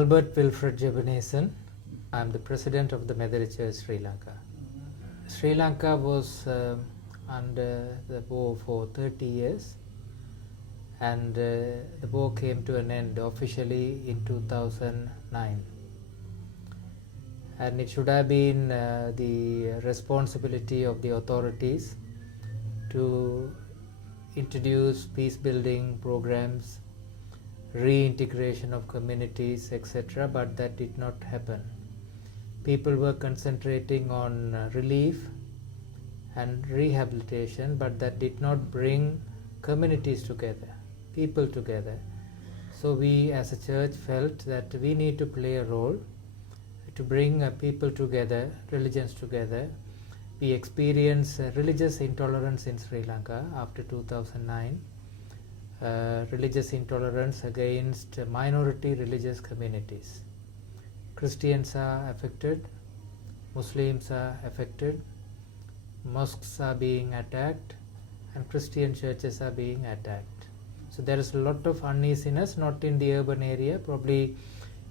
Albert Wilfred Jebanesan. I'm the president of the Methodist Church Sri Lanka. Sri Lanka was under the war for 30 years, and the war came to an end officially in 2009. And it should have been the responsibility of the authorities to introduce peace building programs, reintegration of communities, etc., but that did not happen. People were concentrating on relief and rehabilitation, but that did not bring communities together, people together. So we as a church felt that we need to play a role to bring people together, religions together. We experienced religious intolerance in Sri Lanka after 2009. Religious intolerance against minority religious communities. Christians are affected, Muslims are affected, mosques are being attacked, and Christian churches are being attacked. So there is a lot of uneasiness, not in the urban area. Probably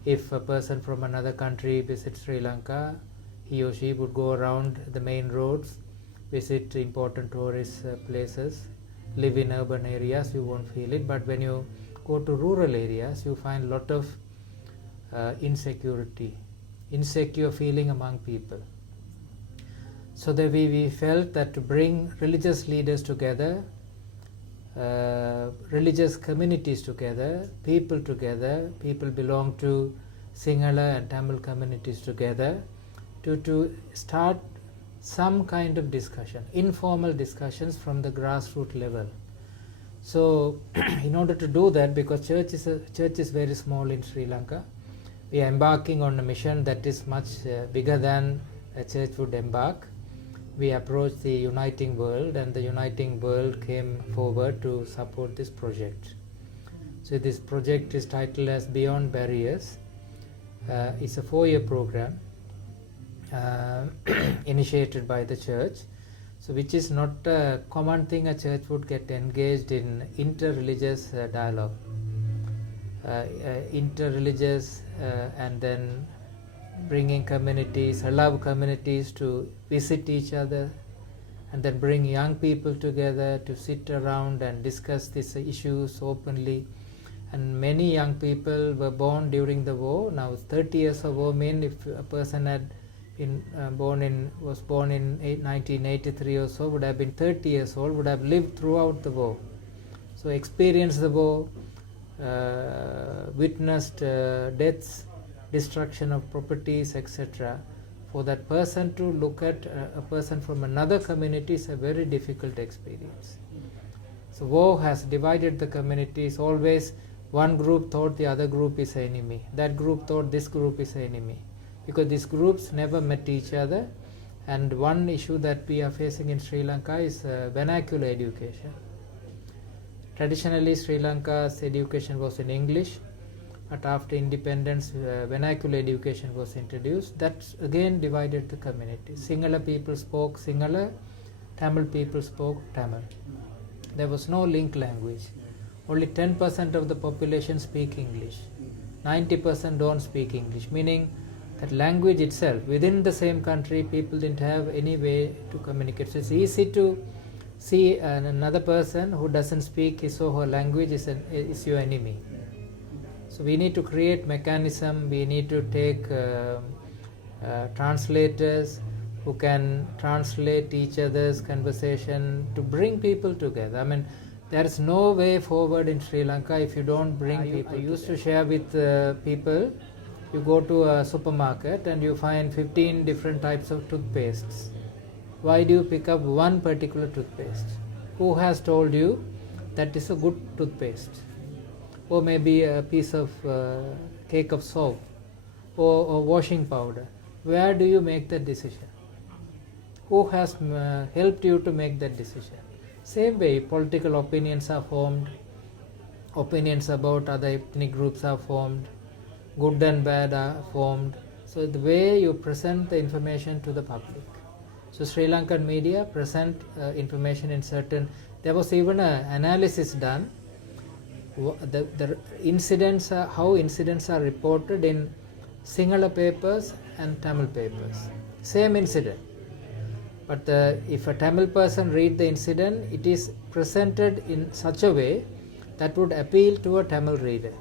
if a person from another country visits Sri Lanka, he or she would go around the main roads, visit important tourist places, live in urban areas, you won't feel it. But when you go to rural areas, you find a lot of insecure feeling among people. So that we felt that to bring religious leaders together, religious communities together, people belong to Sinhala and Tamil communities together, to start some kind of discussion, informal discussions from the grassroots level. So in order to do that, because church is very small in Sri Lanka, we are embarking on a mission that is much bigger than a church would embark. We approached the Uniting World, and the Uniting World came forward to support this project. So this project is titled as Beyond Barriers. It's a 4-year program initiated by the church, so which is not a common thing. A church would get engaged in inter-religious dialogue, inter-religious, and then bringing communities, allow communities to visit each other, and then bring young people together to sit around and discuss these issues openly. And many young people were born during the war. Now 30 years of war mean if a person had was born in 1983 or so, would have been 30 years old, would have lived throughout the war. So experienced the war, witnessed deaths, destruction of properties, etc. For that person to look at a person from another community is a very difficult experience. So war has divided the communities. Always one group thought the other group is an enemy. That group thought this group is an enemy. Because these groups never met each other. And one issue that we are facing in Sri Lanka is vernacular education. Traditionally, Sri Lanka's education was in English, but after independence, vernacular education was introduced. That again divided the community. Sinhala people spoke Sinhala, Tamil people spoke Tamil. There was no link language. Only 10% of the population speak English. 90% don't speak English, meaning that language itself, within the same country, people didn't have any way to communicate. So it's easy to see another person who doesn't speak his or her language is your enemy. So we need to create mechanism. We need to take translators who can translate each other's conversation to bring people together. I mean, there is no way forward in Sri Lanka if you don't bring people. I used to share with people. You go to a supermarket and you find 15 different types of toothpastes. Why do you pick up one particular toothpaste? Who has told you that is a good toothpaste? Or maybe a piece of cake of soap or washing powder. Where do you make that decision? Who has helped you to make that decision? Same way, political opinions are formed, opinions about other ethnic groups are formed, good and bad are formed. So the way you present the information to the public. So Sri Lankan media present information in certain. There was even an analysis done. the incidents are, how incidents are reported in Sinhala papers and Tamil papers. Same incident. But if a Tamil person read the incident, it is presented in such a way that would appeal to a Tamil reader.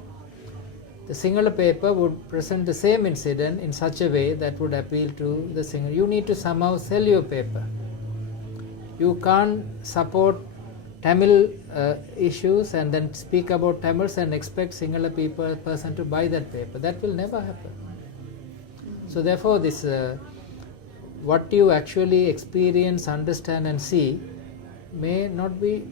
The Sinhala paper would present the same incident in such a way that would appeal to the Sinhala. You need to somehow sell your paper. You can't support Tamil issues and then speak about Tamils and expect Sinhala person to buy that paper. That will never happen. So therefore this what you actually experience, understand and see may not be